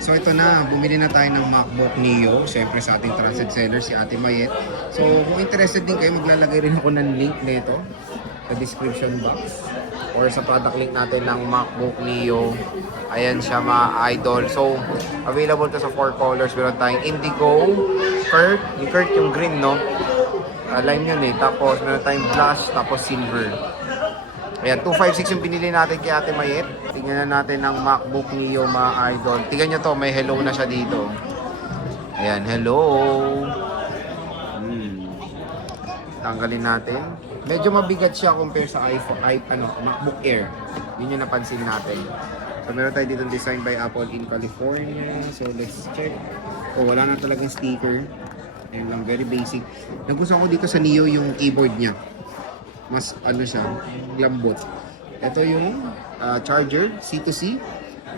So ito na, bumili na tayo ng MacBook Neo, syempre sa ating trusted seller, si Ate Mayet. So kung interested din kayo, maglalagay rin ako ng link nito sa description box or sa product link natin ng MacBook Neo. Ayan siya mga idol. So available to sa 4 colors. Meron tayong indigo, Kurt, yung green, no? Lime yun eh. Tapos meron tayong blush, tapos silver. Ayan, 256 yung pinili natin kay Ate Mayet. Tingnan na natin ang MacBook Neo mga idol. Tingnan nyo to, may hello na siya dito. Ayan, hello. Tanggalin natin. Medyo mabigat siya compare sa MacBook Air. Yun yung napansin natin. So meron tayo dito designed by Apple in California. So let's check. Oh, wala na talagang sticker. Ayan lang, very basic. Nagustuhan ko dito sa Neo yung keyboard niya. Mas ano siya, lambot. Ito yung charger, C2C,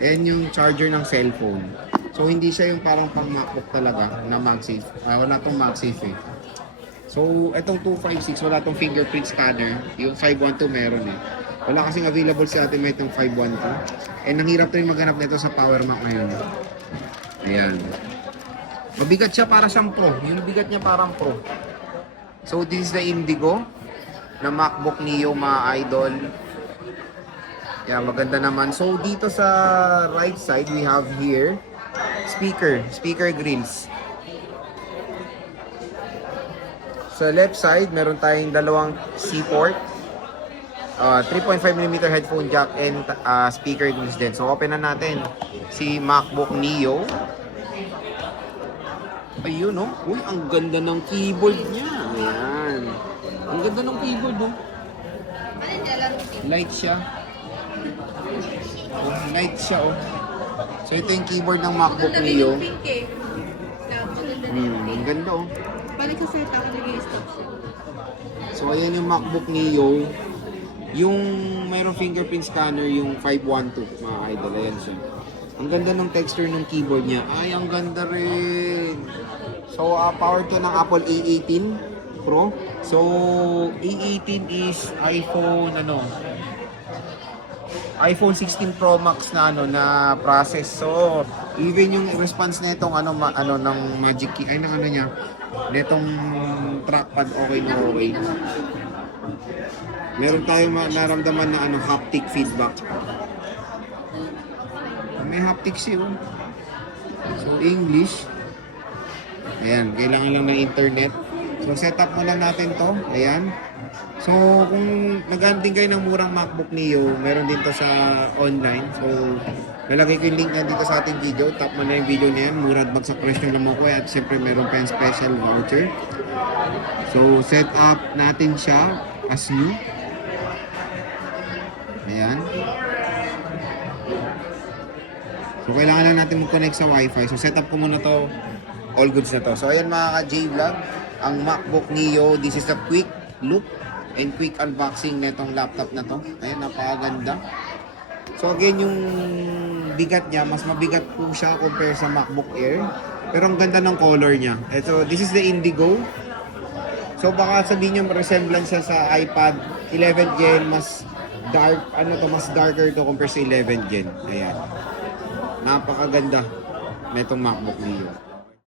and yung charger ng cellphone. So hindi siya yung parang pang MacBook talaga na MagSafe. Wala tong MagSafe eh. So itong 256, wala tong fingerprint scanner. Yung 512 meron eh. Wala kasing available si Ate May itong 512. And nanghirap rin maghanap nito sa Power Mac ngayon. Ayan. Mabigat siya para siyang Pro. Yung bigat niya parang Pro. So this is the Indigo na MacBook Neo mga idol. Yeah, maganda naman. So dito sa right side we have here speaker grills. Sa left side meron tayong dalawang C port, 3.5mm headphone jack and speaker grills din. So open na natin si MacBook Neo. Ayun, no? Uy, ang ganda ng keyboard niya. Ayan. Ang ganda ng keyboard, no? Light siya. Oh, light siya, oh. So, ito yung keyboard ng MacBook Neo. Ang ganda, oh. Balik sa set ako nag-i-stop siya. So, ayan yung MacBook Neo. Yung mayroong fingerprint scanner, yung 512, mga idol. Ayan siya. Ang ganda ng texture ng keyboard niya. Ay, ang ganda rin. So, power to ng Apple A18 Pro. So, A18 is iPhone, iPhone 16 Pro Max na, na process. So, even yung response na itong, ng Magic Key, niya, netong trackpad, okay na okay. Meron tayong naramdaman na, haptic feedback. May haptic siya. So, English. Ayan, kailangan lang ng internet. So, setup mo lang natin to. Ayan. So, kung naghanting kayo ng murang MacBook Neo, meron din to sa online. So, nalagay ko yung link na dito sa ating video. Tap mo na yung video na yan. Mura at bagsak presyo lang mo ko. At siyempre, meron pa yung special voucher. So, set up natin siya as new. Ayan. So, kailangan lang natin mag-connect sa Wi-Fi. So, setup ko muna to. All goods na to. So, ayan mga ka-J-Vlog. Ang MacBook Neo. This is a quick look and quick unboxing na itong laptop na to. Ayan, napakaganda. So, again, yung bigat niya, mas mabigat po siya compare sa MacBook Air. Pero ang ganda ng color niya. Ito, this is the Indigo. So, baka sabihin nyo, resemblance siya sa iPad 11th Gen. Mas dark, mas darker to compare sa 11th Gen. Ayan. Napakaganda na itong MacBook Neo.